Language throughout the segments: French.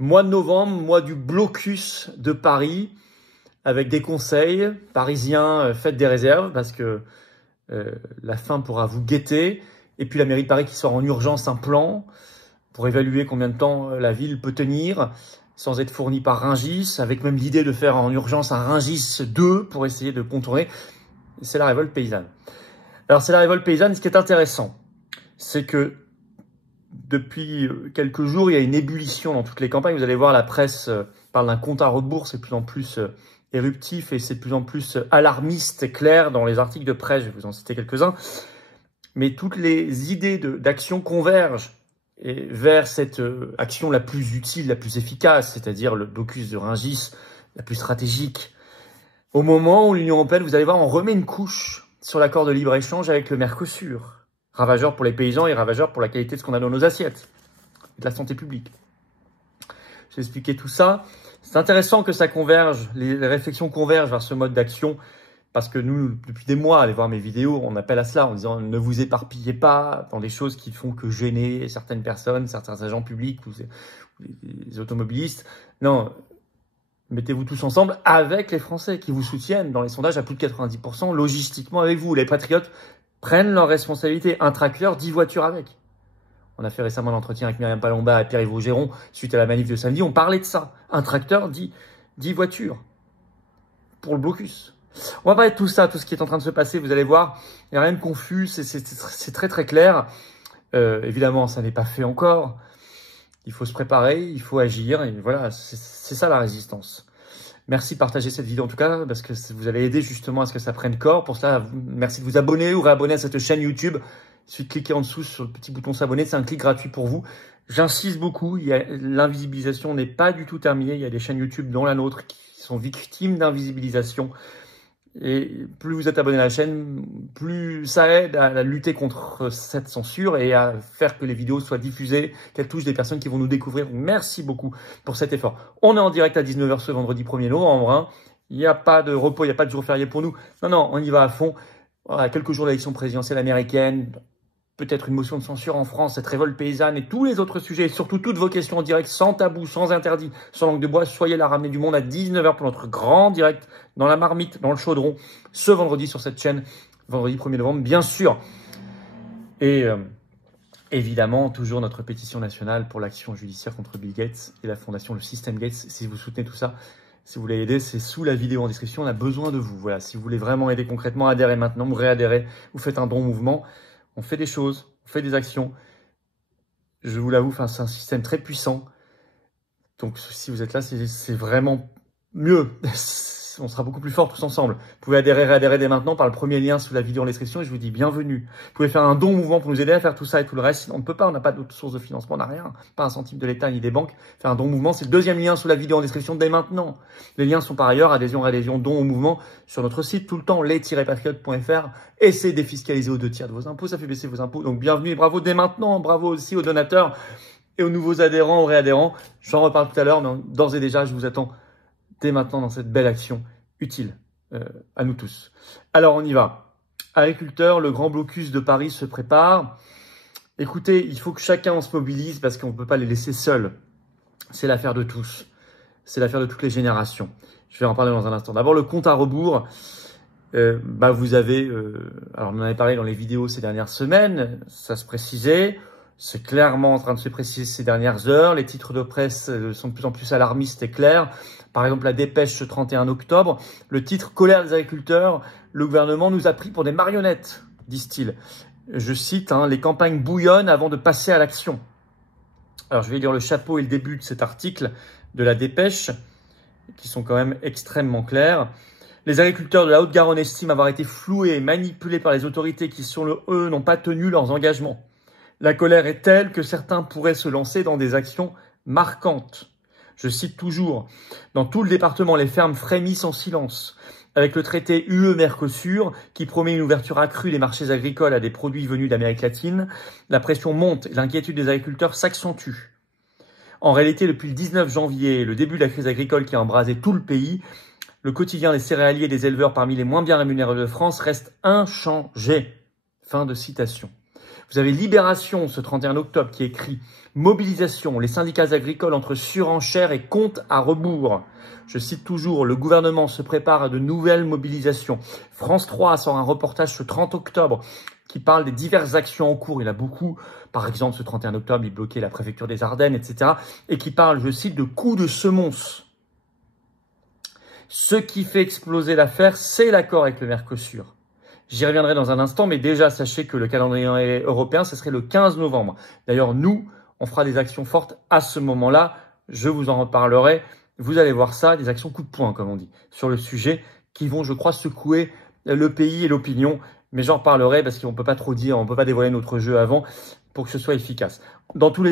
Mois de novembre, mois du blocus de Paris, avec des conseils parisiens, faites des réserves parce que la fin pourra vous guetter. Et puis la mairie de Paris qui sort en urgence un plan pour évaluer combien de temps la ville peut tenir sans être fournie par Rungis, avec même l'idée de faire en urgence un Rungis 2 pour essayer de contourner. C'est la révolte paysanne. Alors c'est la révolte paysanne, ce qui est intéressant, c'est que depuis quelques jours, il y a une ébullition dans toutes les campagnes. Vous allez voir, la presse parle d'un compte à rebours, c'est de plus en plus éruptif et c'est de plus en plus alarmiste et clair dans les articles de presse. Je vais vous en citer quelques-uns. Mais toutes les idées d'action convergent vers cette action la plus utile, la plus efficace, c'est-à-dire le blocus de Rungis, la plus stratégique. Au moment où l'Union européenne, vous allez voir, on remet une couche sur l'accord de libre-échange avec le Mercosur. Ravageur pour les paysans et ravageur pour la qualité de ce qu'on a dans nos assiettes et de la santé publique. J'ai expliqué tout ça. C'est intéressant que ça converge, les réflexions convergent vers ce mode d'action parce que nous, depuis des mois, allez voir mes vidéos, on appelle à cela en disant ne vous éparpillez pas dans des choses qui font que gêner certaines personnes, certains agents publics ou les automobilistes. Non, mettez-vous tous ensemble avec les Français qui vous soutiennent dans les sondages à plus de 90%, logistiquement avec vous. Les patriotes prennent leurs responsabilités. Un tracteur, 10 voitures avec. On a fait récemment l'entretien avec Myriam Palomba et Pierre-Yves Augeron suite à la manif de samedi. On parlait de ça. Un tracteur, 10 voitures pour le blocus. On va parler de tout ça, tout ce qui est en train de se passer. Vous allez voir, il n'y a rien de confus. C'est très très clair. Évidemment, ça n'est pas fait encore. Il faut se préparer, il faut agir. Et voilà, c'est ça la résistance. Merci de partager cette vidéo en tout cas, parce que vous allez aider justement à ce que ça prenne corps. Pour cela, merci de vous abonner ou réabonner à cette chaîne YouTube. Il suffit de cliquer en dessous sur le petit bouton s'abonner, c'est un clic gratuit pour vous. J'insiste beaucoup, l'invisibilisation n'est pas du tout terminée. Il y a des chaînes YouTube dont la nôtre qui sont victimes d'invisibilisation. Et plus vous êtes abonné à la chaîne, plus ça aide à lutter contre cette censure et à faire que les vidéos soient diffusées, qu'elles touchent des personnes qui vont nous découvrir. Merci beaucoup pour cet effort. On est en direct à 19 h ce vendredi 1er novembre. Hein. Il n'y a pas de repos, il n'y a pas de jour férié pour nous. Non, on y va à fond. Voilà, quelques jours d'élection présidentielle américaine, peut-être une motion de censure en France, cette révolte paysanne et tous les autres sujets, et surtout toutes vos questions en direct, sans tabou, sans interdit, sans langue de bois. Soyez la ramenée du monde à 19 h pour notre grand direct dans la marmite, dans le chaudron, ce vendredi sur cette chaîne, vendredi 1er novembre, bien sûr. Et évidemment, toujours notre pétition nationale pour l'action judiciaire contre Bill Gates et la fondation Le Système Gates. Si vous soutenez tout ça, si vous voulez aider, c'est sous la vidéo en description. On a besoin de vous. Voilà, si vous voulez vraiment aider concrètement, adhérez maintenant, vous réadhérez, vous faites un don mouvement. On fait des choses, on fait des actions. Je vous l'avoue, c'est un système très puissant. Donc, si vous êtes là, c'est vraiment mieux. On sera beaucoup plus forts tous ensemble. Vous pouvez adhérer, réadhérer dès maintenant par le premier lien sous la vidéo en description et je vous dis bienvenue. Vous pouvez faire un don mouvement pour nous aider à faire tout ça et tout le reste. Sinon, on ne peut pas, on n'a pas d'autres sources de financement, on n'a rien. Pas un centime de l'État ni des banques. Faire un don mouvement, c'est le deuxième lien sous la vidéo en description dès maintenant. Les liens sont par ailleurs adhésion, réadhésion, don au mouvement sur notre site tout le temps, les-patriotes.fr. Et c'est défiscalisé aux 2/3 de vos impôts, ça fait baisser vos impôts. Donc bienvenue et bravo dès maintenant. Bravo aussi aux donateurs et aux nouveaux adhérents, aux réadhérents. J'en reparle tout à l'heure, mais d'ores et déjà, je vous attends dès maintenant dans cette belle action utile à nous tous. Alors, on y va. Agriculteurs, le grand blocus de Paris se prépare. Écoutez, il faut que chacun se mobilise parce qu'on ne peut pas les laisser seuls. C'est l'affaire de tous. C'est l'affaire de toutes les générations. Je vais en parler dans un instant. D'abord, le compte à rebours. Vous avez... alors, on en avait parlé dans les vidéos ces dernières semaines. Ça se précisait. C'est clairement en train de se préciser ces dernières heures. Les titres de presse sont de plus en plus alarmistes et clairs. Par exemple, la dépêche ce 31 octobre. Le titre « Colère des agriculteurs ». Le gouvernement nous a pris pour des marionnettes, disent-ils. Je cite, les campagnes bouillonnent avant de passer à l'action. Alors, je vais lire le chapeau et le début de cet article de la dépêche, qui sont quand même extrêmement clairs. Les agriculteurs de la Haute-Garonne estiment avoir été floués et manipulés par les autorités qui, selon eux, n'ont pas tenu leurs engagements. La colère est telle que certains pourraient se lancer dans des actions marquantes. Je cite toujours, dans tout le département, les fermes frémissent en silence. Avec le traité UE-Mercosur, qui promet une ouverture accrue des marchés agricoles à des produits venus d'Amérique latine, la pression monte et l'inquiétude des agriculteurs s'accentue. En réalité, depuis le 19 janvier, le début de la crise agricole qui a embrasé tout le pays, le quotidien des céréaliers et des éleveurs parmi les moins bien rémunérés de France reste inchangé. Fin de citation. Vous avez Libération, ce 31 octobre, qui écrit « Mobilisation, les syndicats agricoles entre surenchère et compte à rebours ». Je cite toujours, le gouvernement se prépare à de nouvelles mobilisations. France 3 sort un reportage ce 30 octobre qui parle des diverses actions en cours. Il y en a beaucoup. Par exemple, ce 31 octobre, il bloquait la préfecture des Ardennes, etc. Et qui parle, je cite, de coups de semonce. Ce qui fait exploser l'affaire, c'est l'accord avec le Mercosur. J'y reviendrai dans un instant, mais déjà, sachez que le calendrier européen, ce serait le 15 novembre. D'ailleurs, nous, on fera des actions fortes à ce moment-là. Je vous en reparlerai. Vous allez voir ça, des actions coup de poing, comme on dit, sur le sujet, qui vont, je crois, secouer le pays et l'opinion. Mais j'en reparlerai parce qu'on ne peut pas trop dire, on ne peut pas dévoiler notre jeu avant pour que ce soit efficace. Dans tous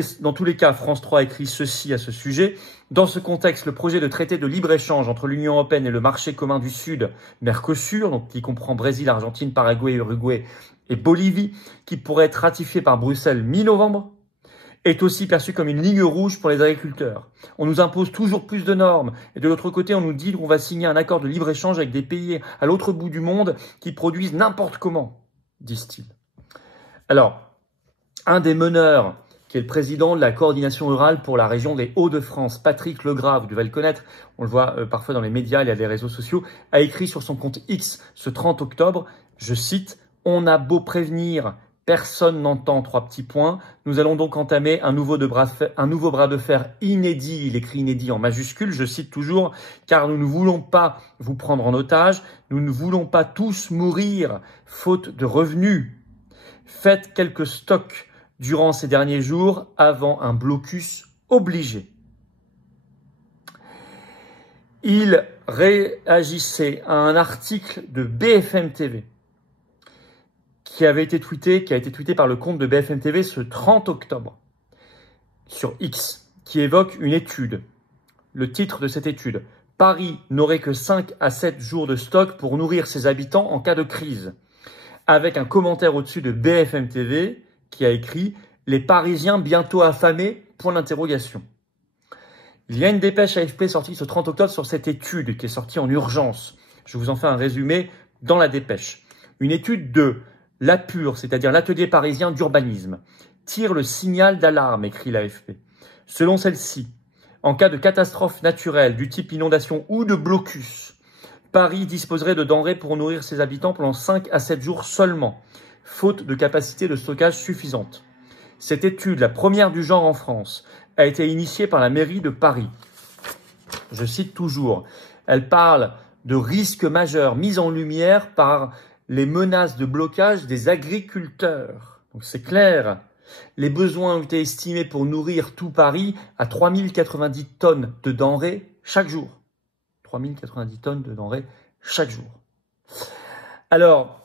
les cas, France 3 écrit ceci à ce sujet. Dans ce contexte, le projet de traité de libre-échange entre l'Union européenne et le marché commun du Sud, Mercosur, donc qui comprend Brésil, Argentine, Paraguay, Uruguay et Bolivie, qui pourrait être ratifié par Bruxelles mi-novembre, est aussi perçu comme une ligne rouge pour les agriculteurs. On nous impose toujours plus de normes et de l'autre côté, on nous dit qu'on va signer un accord de libre-échange avec des pays à l'autre bout du monde qui produisent n'importe comment, disent-ils. Alors, un des meneurs, qui est le président de la coordination rurale pour la région des Hauts-de-France, Patrick Legrave, vous devez le connaître, on le voit parfois dans les médias, il y a des réseaux sociaux, a écrit sur son compte X ce 30 octobre, je cite, « On a beau prévenir, personne n'entend, 3 petits points. Nous allons donc entamer un nouveau bras de fer inédit, il écrit inédit en majuscule, je cite toujours, car nous ne voulons pas vous prendre en otage, nous ne voulons pas tous mourir, faute de revenus. Faites quelques stocks durant ces derniers jours avant un blocus obligé. » Il réagissait à un article de BFM TV qui a été tweeté par le compte de BFM TV ce 30 octobre sur X, qui évoque une étude. Le titre de cette étude, « Paris n'aurait que 5 à 7 jours de stock pour nourrir ses habitants en cas de crise », avec un commentaire au-dessus de BFM TV qui a écrit « Les Parisiens bientôt affamés ?» point d'interrogation. Il y a une dépêche AFP sortie ce 30 octobre sur cette étude qui est sortie en urgence. Je vous en fais un résumé dans la dépêche. Une étude de l'APUR, c'est-à-dire l'atelier parisien d'urbanisme, tire le signal d'alarme, écrit l'AFP. Selon celle-ci, en cas de catastrophe naturelle du type inondation ou de blocus, Paris disposerait de denrées pour nourrir ses habitants pendant 5 à 7 jours seulement, faute de capacité de stockage suffisante. Cette étude, la première du genre en France, a été initiée par la mairie de Paris. Je cite toujours, elle parle de risques majeurs mis en lumière par les menaces de blocage des agriculteurs. Donc c'est clair, les besoins ont été estimés pour nourrir tout Paris à 3090 tonnes de denrées chaque jour. 3090 tonnes de denrées chaque jour. Alors,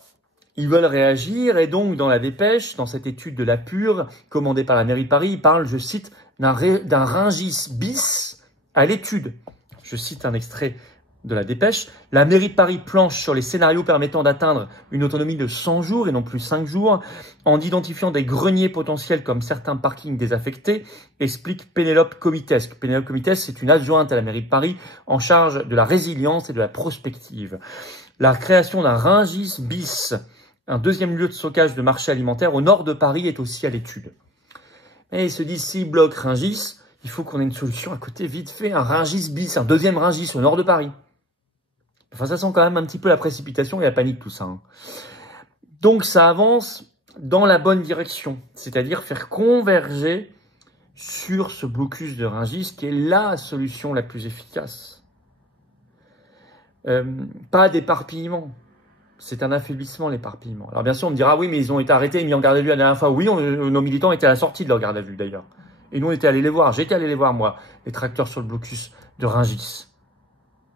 ils veulent réagir et donc dans la dépêche, dans cette étude de l'APUR, commandée par la mairie de Paris, ils parlent, je cite, d'un Rungis bis à l'étude. Je cite un extrait de la dépêche. La mairie de Paris planche sur les scénarios permettant d'atteindre une autonomie de 100 jours et non plus 5 jours, en identifiant des greniers potentiels comme certains parkings désaffectés, explique Pénélope Comitesque. Pénélope Comitesque, c'est une adjointe à la mairie de Paris en charge de la résilience et de la prospective. La création d'un Rungis bis, un deuxième lieu de stockage de marché alimentaire au nord de Paris, est aussi à l'étude. Et ils se disent, si bloc Rungis, il faut qu'on ait une solution à côté vite fait, un Rungis bis, un deuxième Rungis au nord de Paris. Enfin, ça sent quand même un petit peu la précipitation et la panique, tout ça. Donc, ça avance dans la bonne direction, c'est-à-dire faire converger sur ce blocus de Rungis, qui est la solution la plus efficace. Pas d'éparpillement. C'est un affaiblissement, l'éparpillement. Alors, bien sûr, on me dira, oui, mais ils ont été arrêtés et mis en garde à vue la dernière fois. Oui, nos militants étaient à la sortie de leur garde à vue, d'ailleurs. Et nous, on était allés les voir. J'étais allé les voir, moi, les tracteurs sur le blocus de Rungis.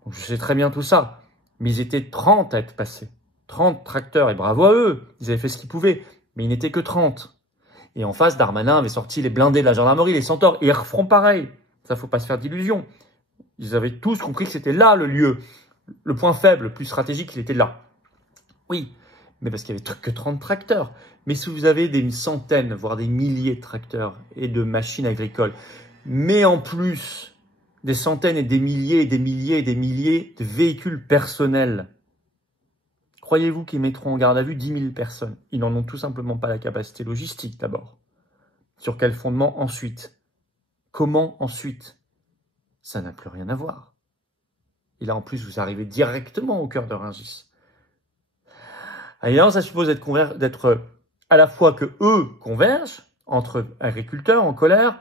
Donc, je sais très bien tout ça. Mais ils étaient 30 à être passés. 30 tracteurs, et bravo à eux. Ils avaient fait ce qu'ils pouvaient. Mais ils n'étaient que 30. Et en face, Darmanin avait sorti les blindés de la gendarmerie, les centaures. Et ils referont pareil. Ça, faut pas se faire d'illusions. Ils avaient tous compris que c'était là le lieu. Le point faible, le plus stratégique, il était là. Oui, mais parce qu'il y avait que 30 tracteurs. Mais si vous avez des centaines, voire des milliers de tracteurs et de machines agricoles, mais en plus des centaines et des milliers et des milliers et des milliers de véhicules personnels, Croyez-vous qu'ils mettront en garde à vue 10 000 personnes? Ils n'en ont tout simplement pas la capacité logistique d'abord. Sur quel fondement ensuite? Comment ensuite? Ça n'a plus rien à voir. Et là, en plus, vous arrivez directement au cœur de Rungis. Évidemment, ça suppose d'être à la fois que eux convergent entre agriculteurs en colère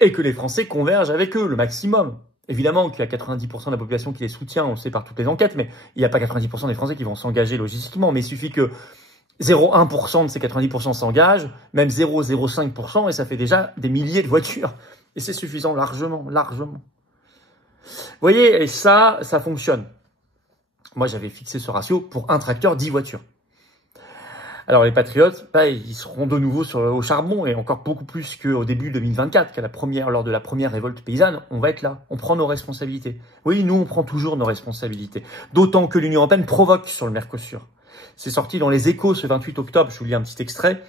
et que les Français convergent avec eux le maximum. Évidemment qu'il y a 90% de la population qui les soutient, on le sait par toutes les enquêtes, mais il n'y a pas 90% des Français qui vont s'engager logistiquement. Mais il suffit que 0,1% de ces 90% s'engagent, même 0,05%, et ça fait déjà des milliers de voitures. Et c'est suffisant largement, largement. Vous voyez, et ça fonctionne. Moi, j'avais fixé ce ratio pour un tracteur, 10 voitures. Alors, les patriotes, ils seront de nouveau au charbon et encore beaucoup plus qu'au début 2024, lors de la première révolte paysanne. On va être là. On prend nos responsabilités. Oui, nous, on prend toujours nos responsabilités. D'autant que l'Union européenne provoque sur le Mercosur. C'est sorti dans les Échos ce 28 octobre. Je vous lis un petit extrait.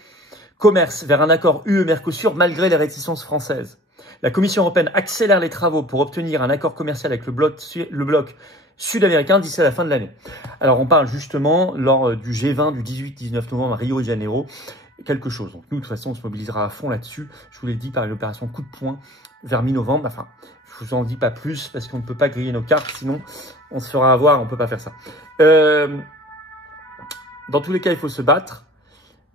Commerce vers un accord UE-Mercosur malgré les réticences françaises. La Commission européenne accélère les travaux pour obtenir un accord commercial avec le bloc sud-américain d'ici à la fin de l'année. Alors, on parle justement, lors du G20 du 18-19 novembre à Rio de Janeiro, quelque chose. Donc, nous, de toute façon, on se mobilisera à fond là-dessus. Je vous l'ai dit par l'opération coup de poing vers mi-novembre. Enfin, je vous en dis pas plus parce qu'on ne peut pas griller nos cartes, sinon on se fera avoir, on ne peut pas faire ça. Dans tous les cas, il faut se battre.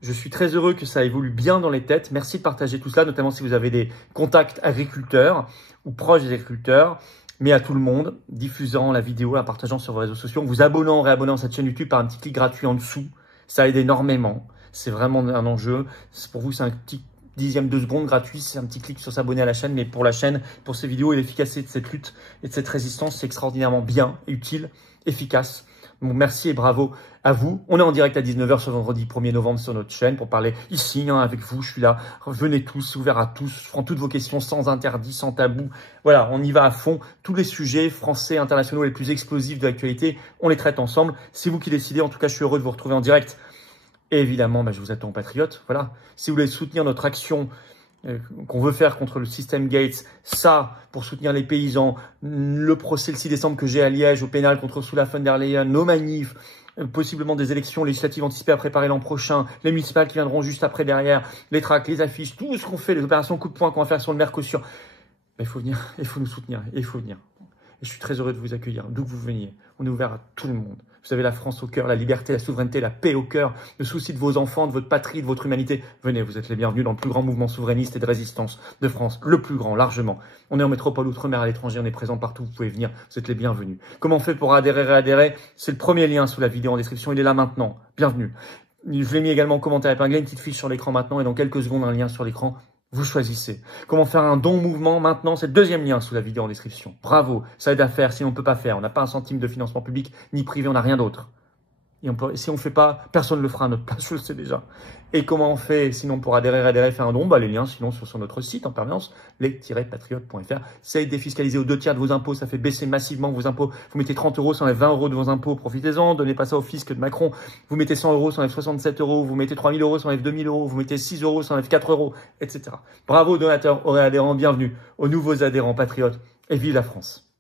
Je suis très heureux que ça évolue bien dans les têtes. Merci de partager tout cela, notamment si vous avez des contacts agriculteurs ou proches des agriculteurs. Mais à tout le monde, diffusant la vidéo, la partageant sur vos réseaux sociaux, en vous abonnant, réabonnant à cette chaîne YouTube par un petit clic gratuit en dessous. Ça aide énormément. C'est vraiment un enjeu. Pour vous, c'est un petit dixième de seconde gratuit. C'est un petit clic sur s'abonner à la chaîne. Mais pour la chaîne, pour ces vidéos et l'efficacité de cette lutte et de cette résistance, c'est extraordinairement bien, utile, efficace. Donc, merci et bravo à vous. On est en direct à 19h ce vendredi 1er novembre sur notre chaîne pour parler ici avec vous. Je suis là. Venez tous, ouvert à tous. Je prends toutes vos questions sans interdit, sans tabou. Voilà, on y va à fond. Tous les sujets français, internationaux les plus explosifs de l'actualité, on les traite ensemble. C'est vous qui décidez. En tout cas, je suis heureux de vous retrouver en direct. Et évidemment, je vous attends, patriotes. Voilà. Si vous voulez soutenir notre action qu'on veut faire contre le système Gates, ça, pour soutenir les paysans, le procès le 6 décembre que j'ai à Liège au pénal contre Ursula von der Leyen, nos manifs, possiblement des élections législatives anticipées à préparer l'an prochain, les municipales qui viendront juste après derrière, les tracts, les affiches, tout ce qu'on fait, les opérations coup de poing qu'on va faire sur le Mercosur. Il faut venir, il faut nous soutenir, il faut venir. Et je suis très heureux de vous accueillir, d'où que vous veniez. On est ouvert à tout le monde. Vous avez la France au cœur, la liberté, la souveraineté, la paix au cœur, le souci de vos enfants, de votre patrie, de votre humanité. Venez, vous êtes les bienvenus dans le plus grand mouvement souverainiste et de résistance de France. Le plus grand, largement. On est en métropole, outre-mer, à l'étranger, on est présent partout, vous pouvez venir, vous êtes les bienvenus. Comment on fait pour adhérer, réadhérer? C'est le premier lien sous la vidéo en description, il est là maintenant. Bienvenue. Je l'ai mis également en commentaire épinglé, une petite fiche sur l'écran maintenant et dans quelques secondes un lien sur l'écran. Vous choisissez. Comment faire un don mouvement maintenant? C'est le deuxième lien sous la vidéo en description. Bravo, ça aide à faire, sinon on ne peut pas faire. On n'a pas un centime de financement public ni privé, on n'a rien d'autre. Et si on ne le fait pas, personne ne le fera à notre place, je le sais déjà. Et comment on fait, sinon pour adhérer, faire un don? Les liens, sinon, sur notre site en permanence, les-patriotes.fr. C'est défiscalisé aux 2/3 de vos impôts, ça fait baisser massivement vos impôts. Vous mettez 30 €, ça enlève 20 € de vos impôts, profitez-en, donnez pas ça au fisc de Macron. Vous mettez 100 €, ça enlève 67 €, vous mettez 3 000 €, ça enlève 2 000 €, vous mettez 6 €, ça enlève 4 €, etc. Bravo donateurs, adhérents, bienvenue aux nouveaux adhérents patriotes, et vive la France.